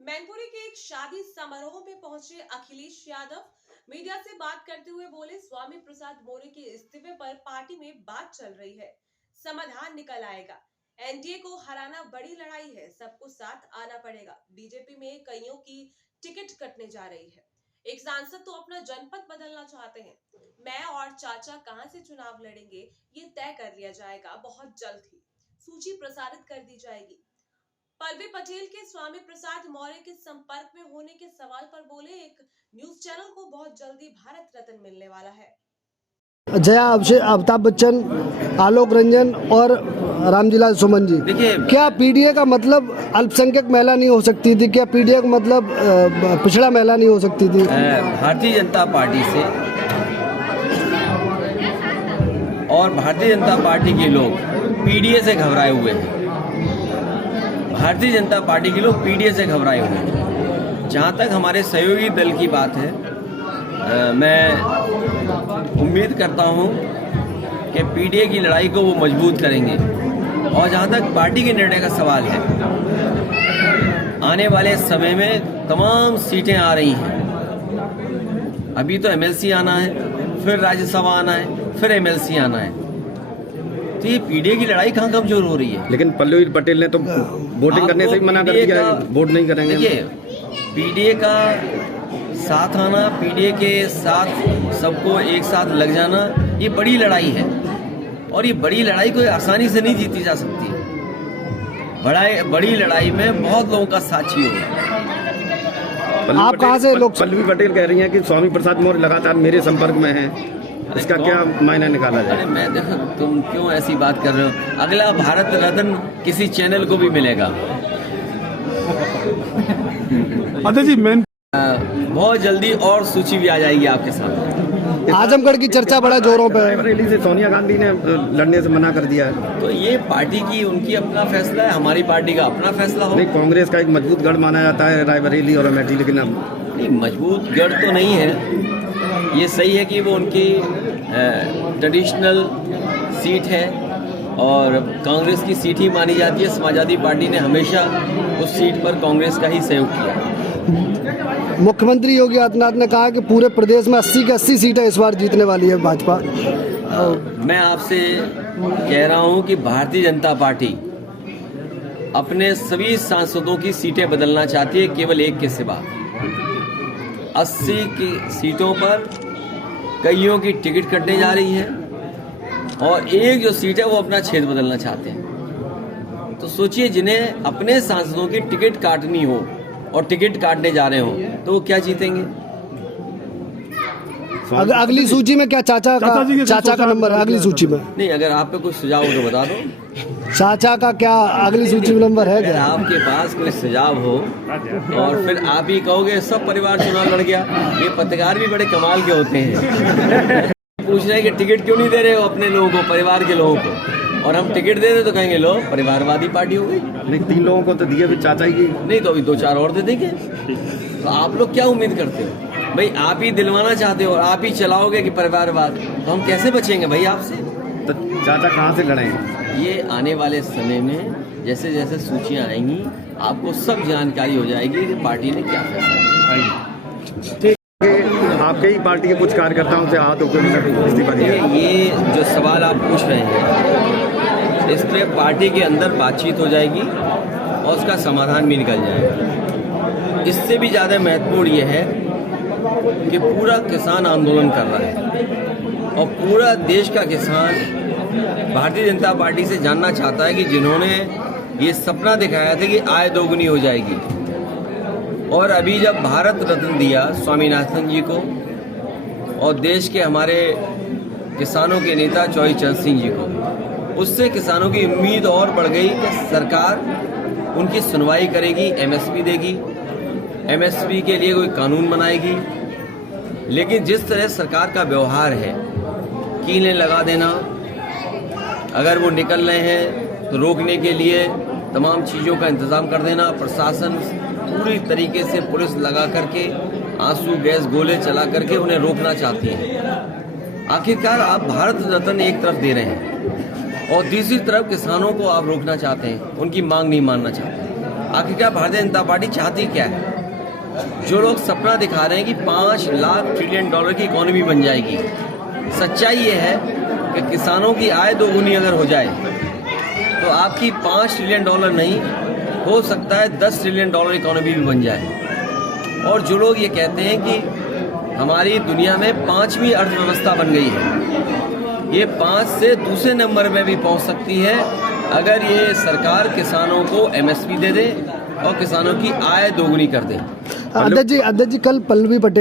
मैनपुरी के एक शादी समारोह में पहुंचे अखिलेश यादव मीडिया से बात करते हुए बोले, स्वामी प्रसाद मौर्य के इस्तीफे पर पार्टी में बात चल रही है, समाधान निकल आएगा। एनडीए को हराना बड़ी लड़ाई है, सबको साथ आना पड़ेगा। बीजेपी में कईयों की टिकट कटने जा रही है। एक सांसद तो अपना जनपद बदलना चाहते हैं। मैं और चाचा कहां से चुनाव लड़ेंगे ये तय कर लिया जाएगा। बहुत जल्द ही सूची प्रसारित कर दी जाएगी। पल्लवी पटेल के स्वामी प्रसाद मौर्य के संपर्क में होने के सवाल पर बोले, एक न्यूज चैनल को बहुत जल्दी भारत रत्न मिलने वाला है। जया, अमिताभ बच्चन, आलोक रंजन और रामजीलाल सुमन जी। देखिए, क्या पीडीए का मतलब अल्पसंख्यक महिला नहीं हो सकती थी? क्या पीडीए का मतलब पिछड़ा महिला नहीं हो सकती थी? भारतीय जनता पार्टी से और भारतीय जनता पार्टी के लोग पीडीए से घबराए हुए हैं। भारतीय जनता पार्टी के लोग पीडीए से घबराए हुए हैं। जहाँ तक हमारे सहयोगी दल की बात है, मैं उम्मीद करता हूँ कि पीडीए की लड़ाई को वो मजबूत करेंगे। और जहाँ तक पार्टी के निर्णय का सवाल है, आने वाले समय में तमाम सीटें आ रही हैं। अभी तो एमएलसी आना है, फिर राज्यसभा आना है, फिर एमएलसी आना है। तो ये पीडीए की लड़ाई कहाँ कमजोर हो रही है? लेकिन पल्लवी पटेल ने तो वोटिंग करने से ही मना कर दिया, वोट नहीं करेंगे। देखिए, पीडीए का साथ आना, पीडीए के साथ सबको एक साथ लग जाना, ये बड़ी लड़ाई है। और ये बड़ी लड़ाई कोई आसानी से नहीं जीती जा सकती। बड़ी लड़ाई में बहुत लोगों का साथ चाहिए। आप कहाँ से लोग? पल्लवी पटेल कह रही हैं कि स्वामी प्रसाद मौर्य लगातार मेरे संपर्क में हैं, इसका क्या मायने निकाला जाए? अरे मैं देखो, तुम क्यों ऐसी बात कर रहे हो? अगला भारत रत्न किसी चैनल को भी मिलेगा। जी, मैं बहुत जल्दी और सूची भी आ जाएगी आपके सामने। आजमगढ़ की चर्चा बड़ा जोरों पे है। रायबरेली से सोनिया गांधी ने लड़ने से मना कर दिया है। तो ये पार्टी की उनकी अपना फैसला है, हमारी पार्टी का अपना फैसला हो। नहीं, कांग्रेस का एक मजबूत गढ़ माना जाता है रायबरेली और अमेठी, लेकिन अब नहीं, मजबूत गढ़ तो नहीं है। ये सही है कि वो उनकी ट्रेडिशनल सीट है और कांग्रेस की सीट ही मानी जाती है। समाजवादी पार्टी ने हमेशा उस सीट पर कांग्रेस का ही सहयोग किया। मुख्यमंत्री योगी आदित्यनाथ ने कहा कि पूरे प्रदेश में 80 की 80 सीटें इस बार जीतने वाली है भाजपा। मैं आपसे कह रहा हूं कि भारतीय जनता पार्टी अपने सभी सांसदों की सीटें बदलना चाहती है, केवल एक के सिवा। 80 की सीटों पर कईयों की टिकट कटने जा रही है और एक जो सीट है वो अपना क्षेत्र बदलना चाहते हैं। तो सोचिए, जिन्हें अपने सांसदों की टिकट काटनी हो और टिकट काटने जा रहे हो, तो वो क्या जीतेंगे? अगली सूची में क्या चाचा का नंबर है? अगली सूची में नहीं, अगर आप पे कुछ सुझाव हो तो बता दो। चाचा का क्या अगली सूची में नंबर है? अगर आपके पास कोई सुझाव हो और फिर आप ही कहोगे सब परिवार चुनाव लड़ गया। ये पत्रकार भी बड़े कमाल के होते हैं। पूछ रहे हैं कि टिकट क्यों नहीं दे रहे हो अपने लोगों को, परिवार के लोगों को, और हम टिकट दे दे तो कहेंगे लो परिवारवादी पार्टी हो गई। नहीं, 3 लोगों को तो दिए भी चाचा ही। नहीं तो अभी 2-4 और दे देंगे। तो आप लोग क्या उम्मीद करते हो भाई? आप ही दिलवाना चाहते हो और आप ही चलाओगे कि परिवारवाद, तो हम कैसे बचेंगे भाई आपसे? तो चाचा कहाँ से लड़ेंगे? ये आने वाले समय में जैसे जैसे सूचियां आएंगी आपको सब जानकारी हो जाएगी कि पार्टी ने क्या फैसला किया। आपके ही पार्टी के कुछ कार्यकर्ताओं से हाथ होकर इस्तीफा दिया। ये जो सवाल आप पूछ रहे हैं, इस पे पार्टी के अंदर बातचीत हो जाएगी और उसका समाधान भी निकल जाएगा। इससे भी ज़्यादा महत्वपूर्ण ये है कि पूरा किसान आंदोलन कर रहा है और पूरा देश का किसान भारतीय जनता पार्टी से जानना चाहता है कि जिन्होंने ये सपना दिखाया था कि आय दोगुनी हो जाएगी, और अभी जब भारत रत्न दिया स्वामीनाथन जी को और देश के हमारे किसानों के नेता चौधरी चरण सिंह जी को, उससे किसानों की उम्मीद और बढ़ गई कि सरकार उनकी सुनवाई करेगी, एमएसपी देगी, एमएसपी के लिए कोई कानून बनाएगी। लेकिन जिस तरह सरकार का व्यवहार है, कीलें लगा देना, अगर वो निकल रहे हैं तो रोकने के लिए तमाम चीज़ों का इंतजाम कर देना, प्रशासन पूरी तरीके से पुलिस लगा करके आंसू गैस गोले चला करके उन्हें रोकना चाहती है। आखिरकार आप भारत रत्न एक तरफ दे रहे हैं और दूसरी तरफ किसानों को आप रोकना चाहते हैं, उनकी मांग नहीं मानना चाहते। आखिरकार भारतीय जनता पार्टी चाहती क्या है? जो लोग सपना दिखा रहे हैं कि 5 लाख ट्रिलियन डॉलर की इकोनॉमी बन जाएगी, सच्चाई ये है कि किसानों की आय दोगुनी अगर हो जाए तो आपकी 5 ट्रिलियन डॉलर नहीं, हो सकता है 10 ट्रिलियन डॉलर इकोनॉमी भी बन जाए। और जो लोग ये कहते हैं कि हमारी दुनिया में 5वीं अर्थव्यवस्था बन गई है, ये 5 से दूसरे नंबर में भी पहुंच सकती है अगर ये सरकार किसानों को MSP दे दे और किसानों की आय दोगुनी कर दे। अध्यक्ष जी कल पल्लवी पटेल